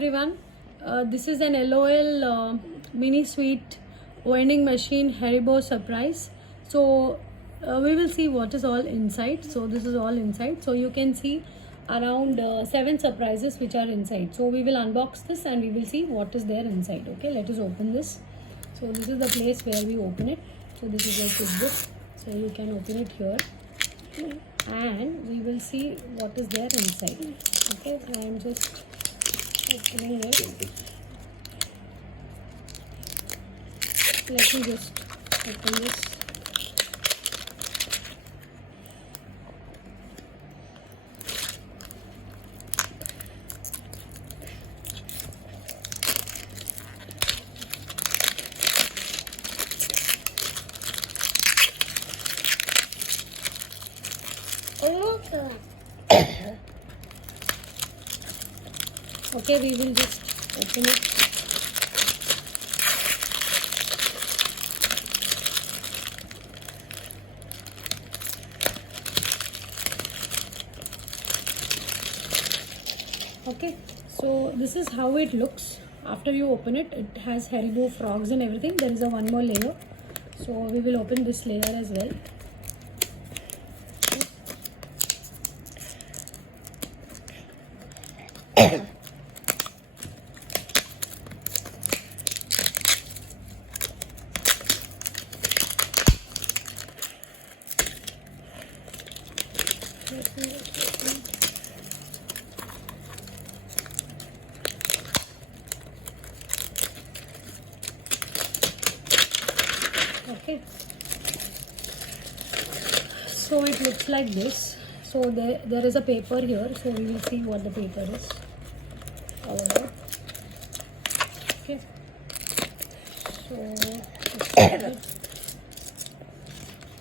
everyone. This is an LOL mini sweet vending machine Haribo surprise. So we will see what is all inside. So this is all inside. So you can see around 7 surprises which are inside. So we will unbox this and we will see what is there inside. Okay, let us open this. So this is the place where we open it. So this is a cookbook. So you can open it here and we will see what is there inside. Okay, I am just opening it. Let me just open this. Okay, we will just open it. Okay, so this is how it looks after you open it. It has Haribo frogs and everything. There is a one more layer, so we will open this layer as well. Okay, so it looks like this. So there is a paper here, so we will see what the paper is all about. Okay, so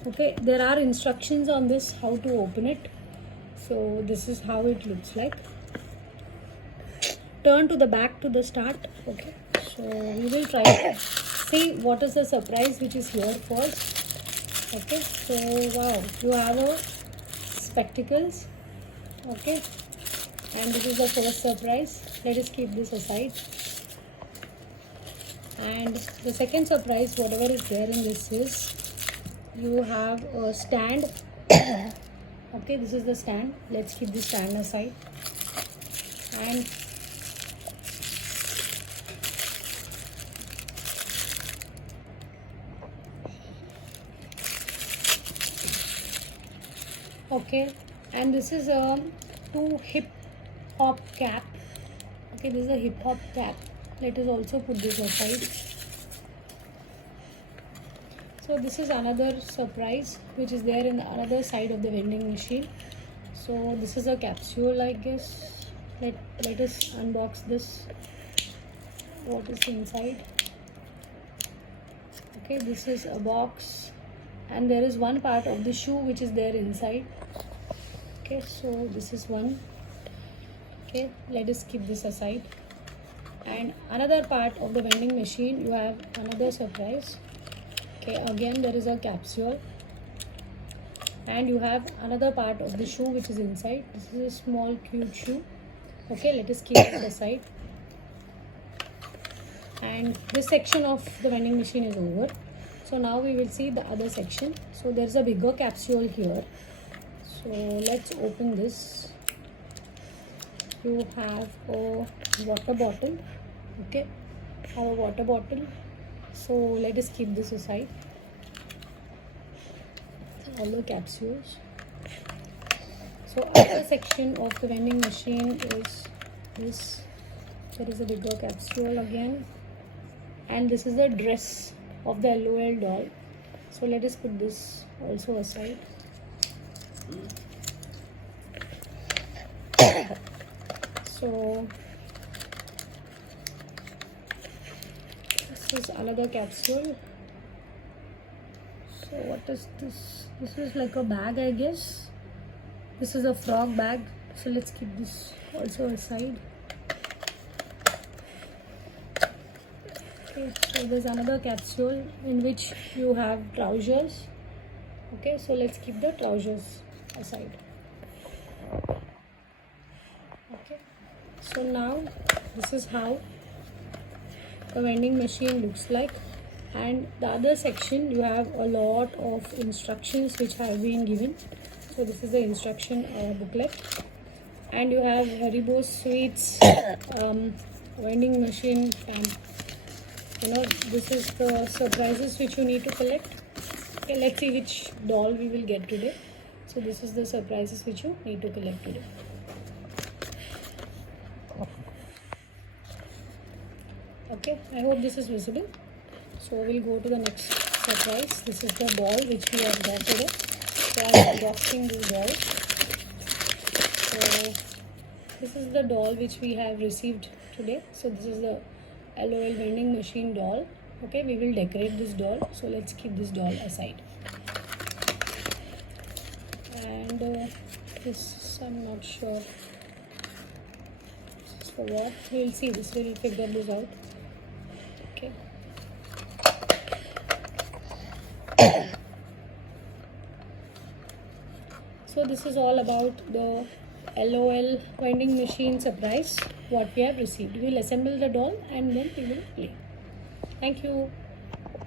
okay, there are instructions on this how to open it. So this is how it looks like. Turn to the back to the start. Okay, so we will try to see what is the surprise which is here first. Okay, so wow, you have a spectacles. Okay, and this is the first surprise. Let us keep this aside. And the second surprise, whatever is there in this, is you have a stand. Okay, this is the stand. Let's keep the stand aside. And okay, and this is a 2 hip hop cap. Okay, this is a hip hop cap. Let us also put this aside. So this is another surprise which is there in the another side of the vending machine. So this is a capsule, I guess. Let us unbox this. What is inside? Okay, this is a box and there is one part of the shoe which is there inside. Okay, so this is one. Okay, let us keep this aside. And another part of the vending machine, you have another surprise. Okay, again there is a capsule and you have another part of the shoe which is inside. This is a small cute shoe. Okay, let us keep it aside. And this section of the vending machine is over. So now we will see the other section. So there is a bigger capsule here. So let's open this. You have a water bottle. Okay, have a water bottle. So let us keep this aside. All the capsules. So other section of the vending machine is this. There is a bigger capsule again. And this is the dress of the LOL doll. So let us put this also aside. So this is another capsule. So what is this? This is like a bag, I guess. This is a frog bag. So let's keep this also aside. Okay, so there's another capsule in which you have trousers. Okay, so let's keep the trousers aside. Okay, so now this is how the vending machine looks like. And the other section, you have a lot of instructions which have been given. So this is the instruction booklet, and you have Haribo sweets vending machine, and this is the surprises which you need to collect. Okay, let's see which doll we will get today. So this is the surprises which you need to collect today. Okay, I hope this is visible. So we'll go to the next surprise. This is the doll which we have got today. So I'm unboxing this doll. So this is the doll which we have received today. So this is the LOL vending machine doll. Okay, we will decorate this doll. So let's keep this doll aside. And this, I'm not sure this is for what. We'll see this. We'll figure this out. Okay. So this is all about the LOL vending machine surprise what we have received. We will assemble the doll and then we will play. Thank you.